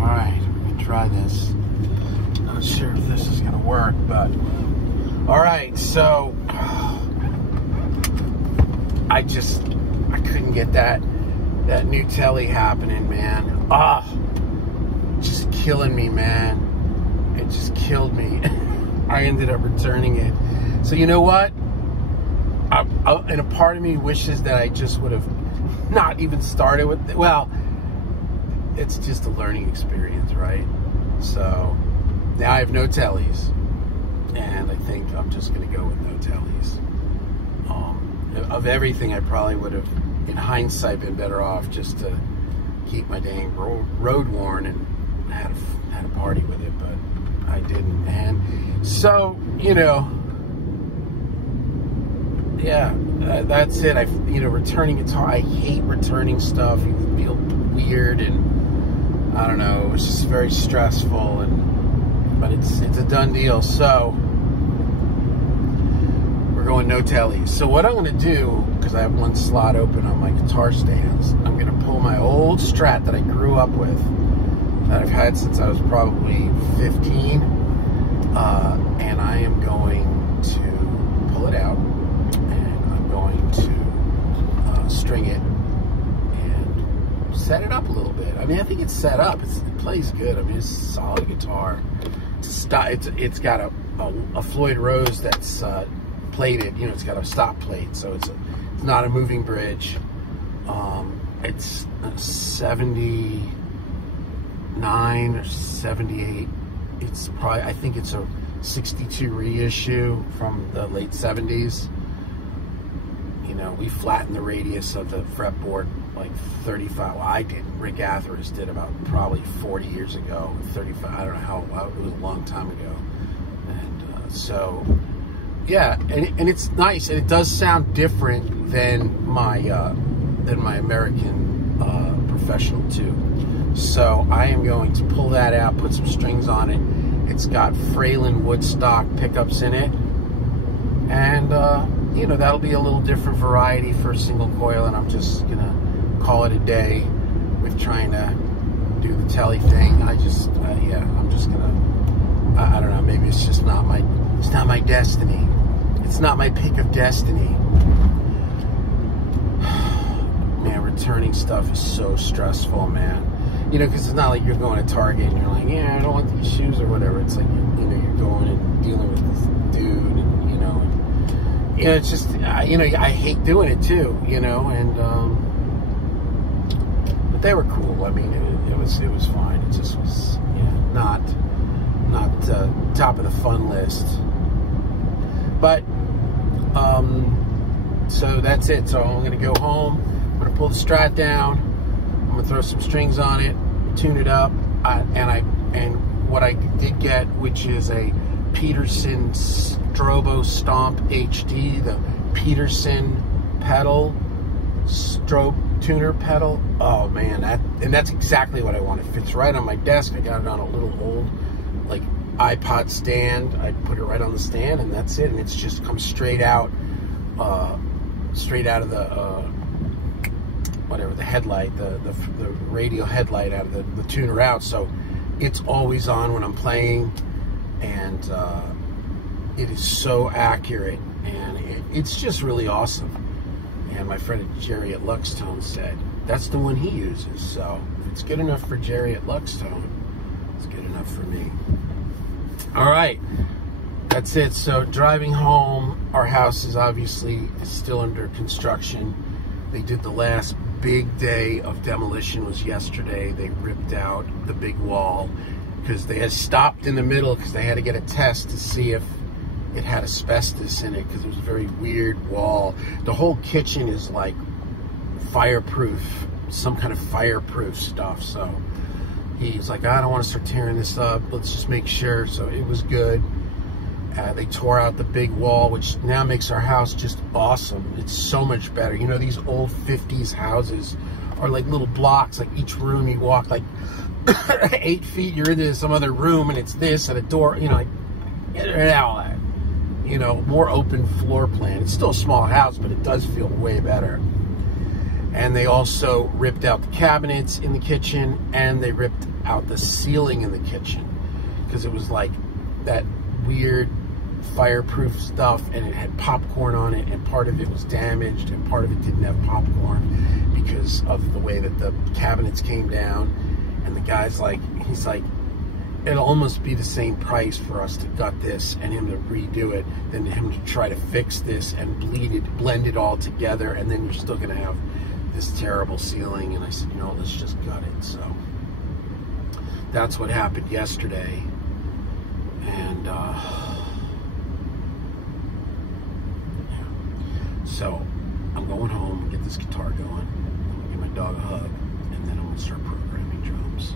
Alright, let me try this. Not sure if this is gonna work, but alright, so I couldn't get that new Tele happening, man. Just killing me, man. It just killed me. I ended up returning it. So you know what? And a part of me wishes that I just would have not even started with, well, it's just a learning experience, right? So now I have no Teles, and I think I'm just going to go with no Teles. Of everything, I probably would have, in hindsight, been better off just to keep my dang road worn and had a party with it, but I didn't. And so, you know, yeah, that's it. Returning guitar, I hate returning stuff. You feel weird, and I don't know, it's just very stressful, but it's a done deal. So we're going no Teles. So what I'm going to do, because I have one slot open on my guitar stands, I'm going to pull my old Strat that I grew up with, that I've had since I was probably 15, and I am going to pull it out, and I'm going to string it and set it up a little bit. I mean, I think it's set up. It plays good. I mean, it's a solid guitar. It's got a Floyd Rose that's plated. You know, it's got a stop plate, so it's not a moving bridge. It's 79 or 78. It's probably, I think it's a 62 reissue from the late 70s. You know, we flattened the radius of the fretboard like 35. Well, I didn't. Rick Atheris did about probably 40 years ago. 35. I don't know how. It was a long time ago. And so, yeah, and it's nice, and it does sound different than my American Professional too. So I am going to pull that out, put some strings on it. It's got Fralin Woodstock pickups in it, and you know, that'll be a little different variety for a single coil, and I'm just gonna call it a day with trying to do the Tele thing. I'm just gonna, I don't know, maybe it's just not my destiny. It's not my pick of destiny. Man, returning stuff is so stressful, man. You know, because it's not like you're going to Target and you're like, yeah, I don't want these shoes or whatever. It's like, you know, you're going and dealing with this dude, and, you know, it's just, you know, I hate doing it too, you know, and, but they were cool. I mean, it was fine. It just was, yeah, not top of the fun list. But, so that's it. So I'm going to go home. I'm going to pull the Strat down. I'm going to throw some strings on it, tune it up, and what I did get, which is a Peterson Strobo Stomp HD, the Peterson pedal, strobe tuner pedal. Oh man, that's exactly what I want. It fits right on my desk. I got it on a little old, like, iPod stand. I put it right on the stand, and that's it. And it's just comes straight out of the whatever, the headlight, the radial headlight out of the tuner out. So it's always on when I'm playing, and it is so accurate, and it's just really awesome. And my friend Jerry at Luxtone said that's the one he uses. So if it's good enough for Jerry at Luxtone, it's good enough for me. All right, that's it. So driving home, our house is obviously still under construction. They did the last big day of demolition was yesterday. They ripped out the big wall because they had stopped in the middle because they had to get a test to see if it had asbestos in it, because it was a very weird wall. The whole kitchen is like fireproof, some kind of fireproof stuff. So he's like, I don't want to start tearing this up. Let's just make sure. So it was good. They tore out the big wall, which now makes our house just awesome. It's so much better. You know, these old 50s houses are like little blocks. Like each room you walk like 8 feet, you're into some other room, and it's this and a door. You know, like, get it out. You know, more open floor plan. It's still a small house, but it does feel way better. And they also ripped out the cabinets in the kitchen, and they ripped out the ceiling in the kitchen because it was like that weird fireproof stuff, and it had popcorn on it, and part of it was damaged and part of it didn't have popcorn because of the way that the cabinets came down. And the guy's like, he's like, it'll almost be the same price for us to gut this and him to redo it than him to try to fix this and blend it all together, and then you're still gonna have this terrible ceiling. And I said, you know, let's just gut it. So that's what happened yesterday. And so I'm going home, get this guitar going, I'm gonna give my dog a hug, and then I'm gonna start programming drums.